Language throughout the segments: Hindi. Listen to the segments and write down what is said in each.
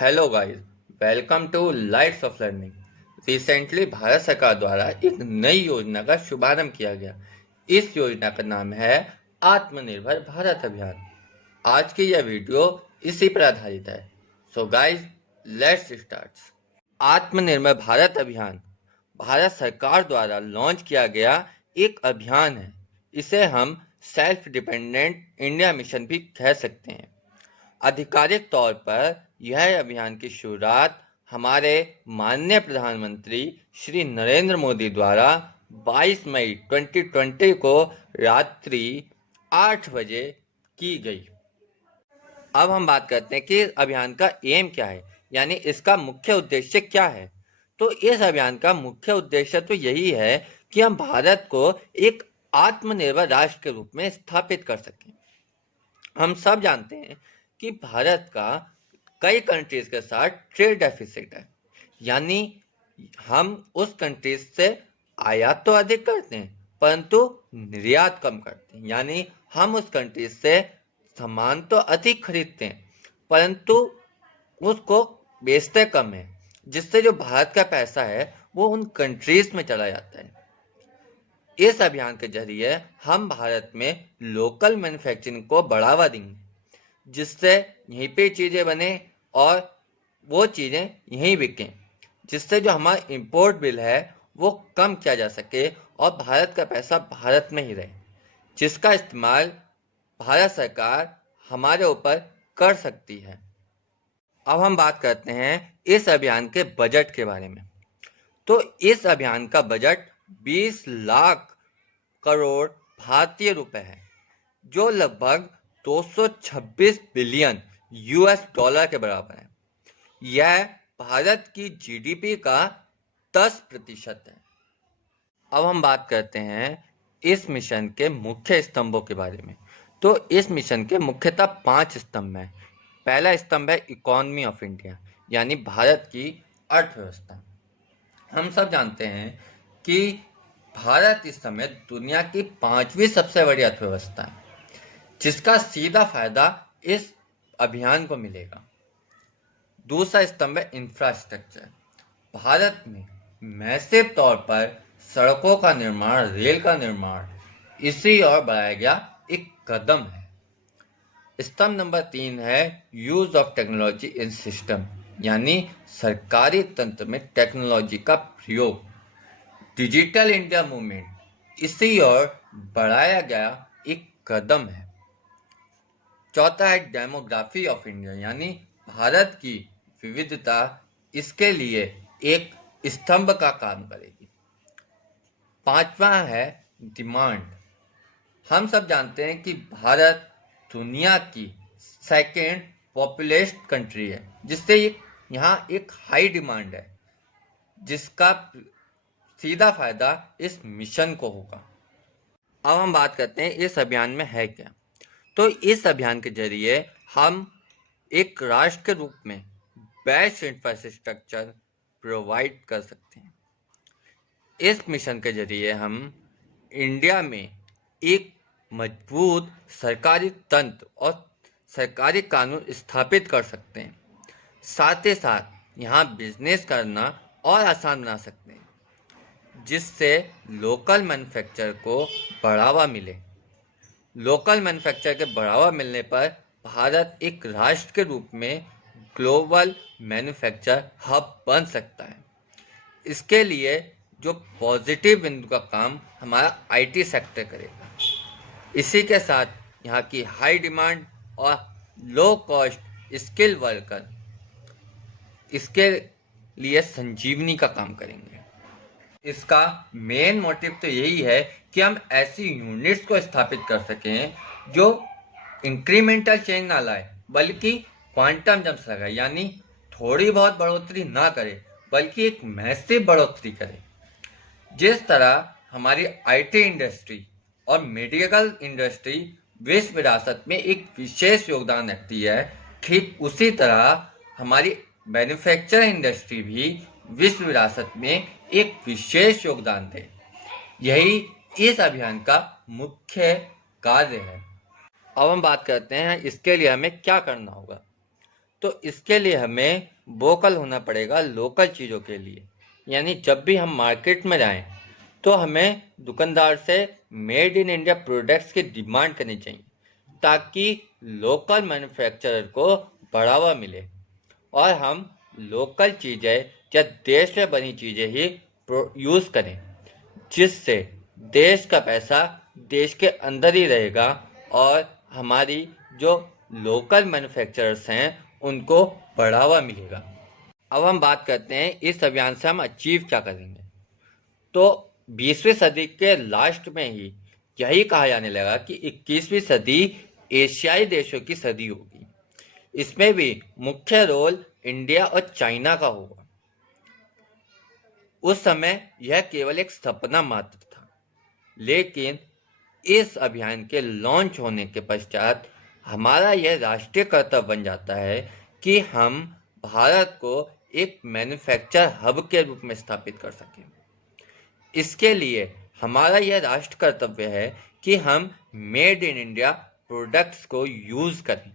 Hello guys, welcome to Lights of Learning. Recently Bharat सरकार द्वारा एक नई योजना का शुभारंभ किया गया। इस योजना का नाम है आत्मनिर्भर भारत अभियान। आज की यह वीडियो इसी पर आधारित है। So guys, let's start. आत्मनिर्भर भारत अभियान भारत सरकार द्वारा लॉन्च किया गया एक अभियान है। इसे हम सेल्फ डिपेंडेंट इंडिया मिशन भी कह सकते हैं। आधिकारिक तौर पर यह अभियान की शुरुआत हमारे माननीय प्रधानमंत्री श्री नरेंद्र मोदी द्वारा 22 मई 2020 को रात्रि 8 बजे की गई। अब हम बात करते हैं कि अभियान का एम क्या है, यानी इसका मुख्य उद्देश्य क्या है। तो इस अभियान का मुख्य उद्देश्य तो यही है कि हम भारत को एक आत्मनिर्भर राष्ट्र के रूप में स्थापित कर सकें। हम सब जानते हैं कि भारत का कई कंट्रीज के साथ ट्रेड डेफिसिट है, यानी हम उस कंट्रीज से आयात तो अधिक करते हैं परंतु निर्यात कम करते हैं। यानी हम उस कंट्रीज से सामान तो अधिक खरीदते हैं परंतु उसको बेचते कम है, जिससे जो भारत का पैसा है वो उन कंट्रीज में चला जाता है। इस अभियान के जरिए हम भारत में लोकल मैन्युफैक्चरिंग को बढ़ावा देंगे, जिससे यहीं पे चीज़ें बने और वो चीज़ें यहीं बिकें, जिससे जो हमारा इंपोर्ट बिल है वो कम किया जा सके और भारत का पैसा भारत में ही रहे, जिसका इस्तेमाल भारत सरकार हमारे ऊपर कर सकती है। अब हम बात करते हैं इस अभियान के बजट के बारे में। तो इस अभियान का बजट 20 लाख करोड़ भारतीय रुपए है, जो लगभग 226 बिलियन यूएस डॉलर के बराबर है। यह भारत की जीडीपी का 10% है। अब हम बात करते हैं इस मिशन के मुख्य स्तंभों के बारे में। तो इस मिशन के मुख्यतः 5 स्तंभ हैं। पहला स्तंभ है इकोनॉमी ऑफ इंडिया, यानी भारत की अर्थव्यवस्था। हम सब जानते हैं कि भारत इस समय दुनिया की 5वीं सबसे बड़ी अर्थव्यवस्था है, जिसका सीधा फायदा इस अभियान को मिलेगा। दूसरा स्तंभ है इंफ्रास्ट्रक्चर। भारत में मैसिव तौर पर सड़कों का निर्माण, रेल का निर्माण इसी ओर बढ़ाया गया एक कदम है। स्तंभ नंबर 3 है use of technology in system, यानी सरकारी तंत्र में टेक्नोलॉजी का प्रयोग। डिजिटल इंडिया मूवमेंट इसी ओर बढ़ाया गया एक कदम है। चौथा है डेमोग्राफी ऑफ इंडिया, यानी भारत की विविधता इसके लिए एक स्तंभ का काम करेगी। पांचवा है डिमांड। हम सब जानते हैं कि भारत दुनिया की सेकेंड पॉपुलेस्ट कंट्री है, जिससे यहाँ एक हाई डिमांड है, जिसका सीधा फायदा इस मिशन को होगा। अब हम बात करते हैं इस अभियान में है क्या। तो इस अभियान के जरिए हम एक राष्ट्र के रूप में बेस्ट इंफ्रास्ट्रक्चर प्रोवाइड कर सकते हैं। इस मिशन के जरिए हम इंडिया में एक मजबूत सरकारी तंत्र और सरकारी कानून स्थापित कर सकते हैं। साथ ही साथ यहाँ बिजनेस करना और आसान बना सकते हैं, जिससे लोकल मैन्युफैक्चर को बढ़ावा मिले। लोकल मैन्युफैक्चर के बढ़ावा मिलने पर भारत एक राष्ट्र के रूप में ग्लोबल मैन्युफैक्चर हब बन सकता है। इसके लिए जो पॉजिटिव बिंदु का काम हमारा आईटी सेक्टर करेगा। इसी के साथ यहाँ की हाई डिमांड और लो कॉस्ट स्किल वर्कर इसके लिए संजीवनी का काम करेंगे। इसका मेन मोटिव तो यही है कि हम ऐसी यूनिट्स को स्थापित कर सकें जो इंक्रीमेंटल चेंज ना लाए बल्कि क्वांटम जंप्स लगाए, यानी थोड़ी बहुत बढ़ोतरी ना करे बल्कि एक मैसिव बढ़ोतरी करे। जिस तरह हमारी आईटी इंडस्ट्री और मेडिकल इंडस्ट्री विश्व विरासत में एक विशेष योगदान रखती है, ठीक उसी तरह हमारी मैन्युफैक्चरिंग इंडस्ट्री भी विश्व विरासत में एक विशेष योगदान दे। यही इस अभियान का मुख्य कार्य है। अब हम बात करते हैं इसके लिए हमें क्या करना होगा। तो इसके लिए हमें वोकल होना पड़ेगा लोकल चीज़ों के लिए। यानी जब भी हम मार्केट में जाएं तो हमें दुकानदार से मेड इन इंडिया प्रोडक्ट्स की डिमांड करनी चाहिए, ताकि लोकल मैन्युफैक्चरर को बढ़ावा मिले और हम लोकल चीज़ें या देश में बनी चीज़ें ही यूज़ करें, जिससे देश का पैसा देश के अंदर ही रहेगा और हमारी जो लोकल मैन्युफैक्चरर्स हैं उनको बढ़ावा मिलेगा। अब हम बात करते हैं इस अभियान से हम अचीव क्या करेंगे। तो 20वीं सदी के लास्ट में ही यही कहा जाने लगा कि 21वीं सदी एशियाई देशों की सदी होगी। इसमें भी मुख्य रोल इंडिया और चाइना का होगा। उस समय यह केवल एक सपना मात्र था, लेकिन इस अभियान के लॉन्च होने के पश्चात हमारा यह राष्ट्रीय कर्तव्य बन जाता है कि हम भारत को एक मैन्युफैक्चर हब के रूप में स्थापित कर सकें। इसके लिए हमारा यह राष्ट्र कर्तव्य है कि हम मेड इन इंडिया प्रोडक्ट्स को यूज़ करें,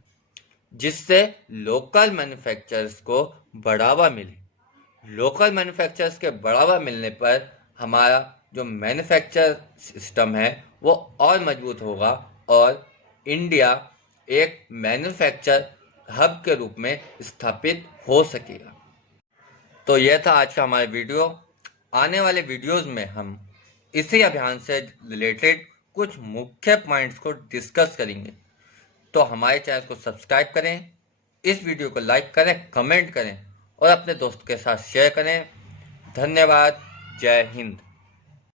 जिससे लोकल मैन्युफैक्चरर्स को बढ़ावा मिले। लोकल मैन्युफैक्चरर्स के बढ़ावा मिलने पर हमारा जो मैन्युफैक्चर सिस्टम है वो और मजबूत होगा और इंडिया एक मैन्युफैक्चर हब के रूप में स्थापित हो सकेगा। तो यह था आज का हमारा वीडियो। आने वाले वीडियोस में हम इसी अभियान से रिलेटेड कुछ मुख्य पॉइंट्स को डिस्कस करेंगे। तो हमारे चैनल को सब्सक्राइब करें, इस वीडियो को लाइक करें, कमेंट करें और अपने दोस्त के साथ शेयर करें। धन्यवाद। जय हिंद।